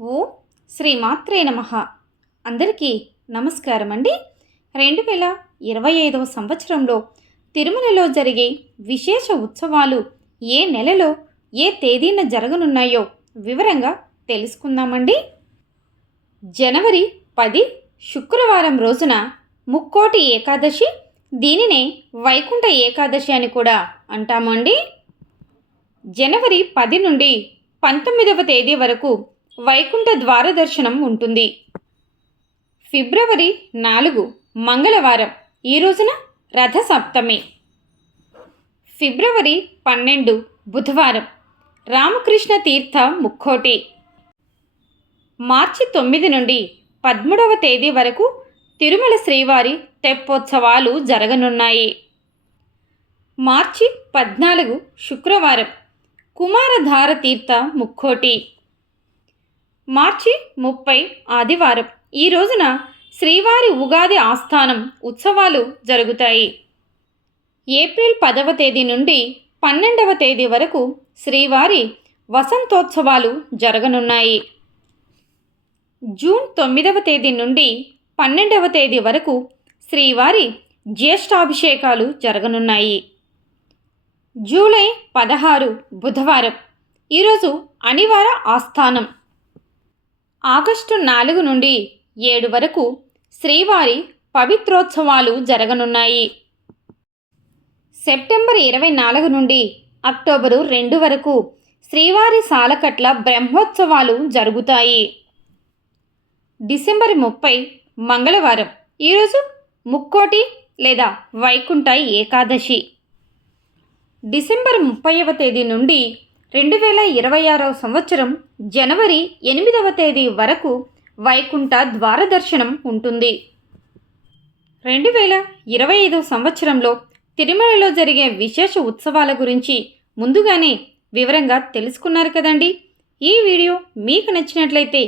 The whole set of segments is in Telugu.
ఓ శ్రీమాత్రే నమ. అందరికీ నమస్కారం అండి రెండు వేల ఇరవై ఐదవ సంవత్సరంలో తిరుమలలో జరిగే విశేష ఉత్సవాలు ఏ నెలలో ఏ తేదీన జరగనున్నాయో వివరంగా తెలుసుకుందామండి. జనవరి పది శుక్రవారం రోజున ముక్కోటి ఏకాదశి దీనినే వైకుంఠ ఏకాదశి అని కూడా అంటామండి. జనవరి పది నుండి పంతొమ్మిదవ తేదీ వరకు వైకుంఠ ద్వార దర్శనం ఉంటుంది. ఫిబ్రవరి నాలుగు మంగళవారం ఈ రోజున రథ సప్తమి ఫిబ్రవరి పన్నెండు బుధవారం రామకృష్ణ తీర్థ ముక్కోటి. మార్చి తొమ్మిది నుండి పదమూడవ తేదీ వరకు తిరుమల శ్రీవారి తెప్పోత్సవాలు జరగనున్నాయి. మార్చి పద్నాలుగు శుక్రవారం కుమారధార తీర్థ ముక్కోటి. మార్చి ముప్పై ఆదివారం. ఈ రోజున శ్రీవారి ఉగాది ఆస్థానం ఉత్సవాలు జరుగుతాయి. ఏప్రిల్ పదవ తేదీ నుండి పన్నెండవ తేదీ వరకు శ్రీవారి వసంతోత్సవాలు జరగనున్నాయి. జూన్ తొమ్మిదవ తేదీ నుండి పన్నెండవ తేదీ వరకు శ్రీవారి జ్యేష్ఠాభిషేకాలు జరగనున్నాయి. జూలై పదహారు బుధవారం. ఈరోజు అనివార ఆస్థానం. ఆగస్టు నాలుగు నుండి ఏడు వరకు శ్రీవారి పవిత్రోత్సవాలు జరగనున్నాయి. సెప్టెంబర్ ఇరవై నాలుగు నుండి అక్టోబరు రెండు వరకు శ్రీవారి సాలకట్ల బ్రహ్మోత్సవాలు జరుగుతాయి. డిసెంబర్ ముప్పై మంగళవారం. ఈరోజు ముక్కోటి లేదా వైకుంఠ ఏకాదశి. డిసెంబర్ ముప్పైవ తేదీ నుండి రెండు వేల ఇరవై ఆరవ సంవత్సరం జనవరి ఎనిమిదవ తేదీ వరకు వైకుంఠ ద్వార దర్శనం ఉంటుంది. రెండు వేల ఇరవై ఐదవ సంవత్సరంలో తిరుమలలో జరిగే విశేష ఉత్సవాల గురించి ముందుగానే వివరంగా తెలుసుకున్నారు కదండి. ఈ వీడియో మీకు నచ్చినట్లయితే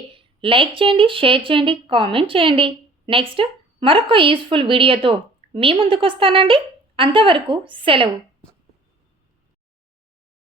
లైక్ చేయండి షేర్ చేయండి కామెంట్ చేయండి. నెక్స్ట్ మరొక యూస్ఫుల్ వీడియోతో మీ ముందుకు వస్తానండి అంతవరకు సెలవు.